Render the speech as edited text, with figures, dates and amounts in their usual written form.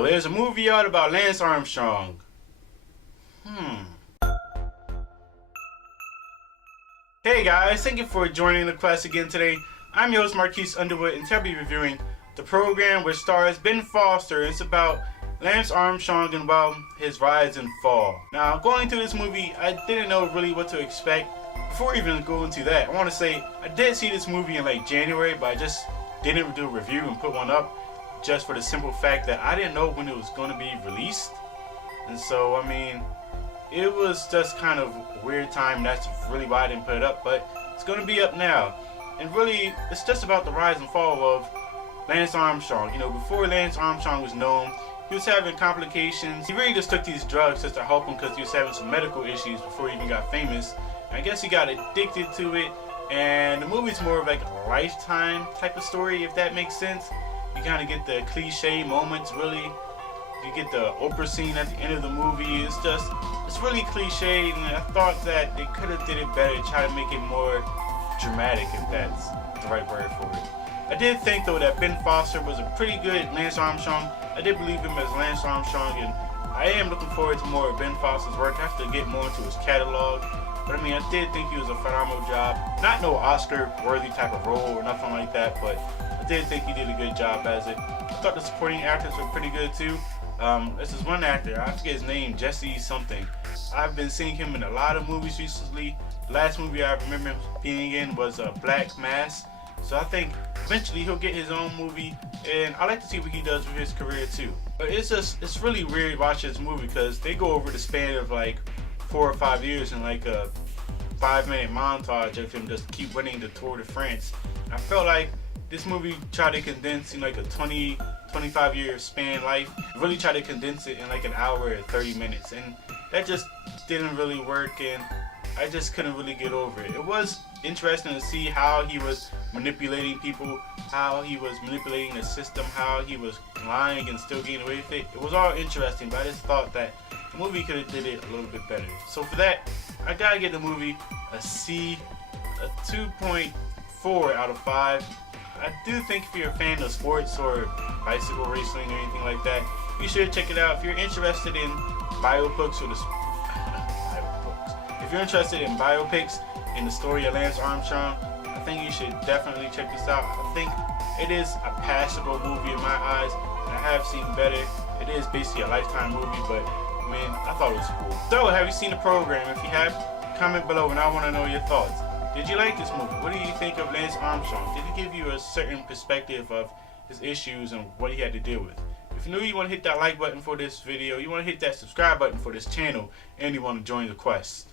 There's a movie out about Lance Armstrong. Hey guys, thank you for joining the quest again today. I'm your host Marquise Underwood, and today I'll be reviewing the program which stars Ben Foster. It's about Lance Armstrong and, well, his rise and fall. Now, going to this movie, I didn't know really what to expect. Before even going into that, I want to say I did see this movie in like January, but I just didn't do a review and put one up just for the simple fact that I didn't know when it was going to be released. And so, I mean, it was just kind of a weird time. That's really why I didn't put it up, but it's going to be up now. And really, it's just about the rise and fall of Lance Armstrong. You know, before Lance Armstrong was known, he was having complications. He really just took these drugs just to help him because he was having some medical issues before he even got famous. And I guess he got addicted to it. And the movie's more of like a Lifetime type of story, if that makes sense. You kind of get the cliche moments, really. You get the Oprah scene at the end of the movie. It's really cliche, and I thought that they could have did it better, try to make it more dramatic, if that's the right word for it. I did think, though, that Ben Foster was a pretty good Lance Armstrong. I did believe him as Lance Armstrong, and I am looking forward to more of Ben Foster's work. I have to get more into his catalog. But I mean, I did think he was a phenomenal job. Not no Oscar-worthy type of role or nothing like that, but I did think he did a good job as it. I thought the supporting actors were pretty good too. This is one actor, I forget his name, Jesse something. I've been seeing him in a lot of movies recently. The last movie I remember him being in was Black Mass. So I think eventually he'll get his own movie, and I like to see what he does with his career too. But it's really weird watching this movie because they go over the span of like 4 or 5 years in like a 5-minute montage of him just keep winning the Tour de France. I felt like this movie tried to condense in like a 25 year span life, really tried to condense it in like an hour or 30 minutes, and that just didn't really work, and I just couldn't really get over it. It was interesting to see how he was manipulating people, how he was manipulating the system, how he was lying and still getting away with it. It was all interesting, but I just thought that the movie could have did it a little bit better. So for that, I gotta give the movie a C, a 2.4 out of 5. I do think if you're a fan of sports or bicycle racing or anything like that, you should check it out. If you're interested in biopics or if you're interested in biopics in the story of Lance Armstrong, I think you should definitely check this out. I think it is a passable movie in my eyes, and I have seen better. It is basically a Lifetime movie, but man, I thought it was cool. So, have you seen the program? If you have, comment below, and I want to know your thoughts. Did you like this movie? What do you think of Lance Armstrong? Did it give you a certain perspective of his issues and what he had to deal with? If you're new, you want to hit that like button for this video, you want to hit that subscribe button for this channel, and you want to join the quest.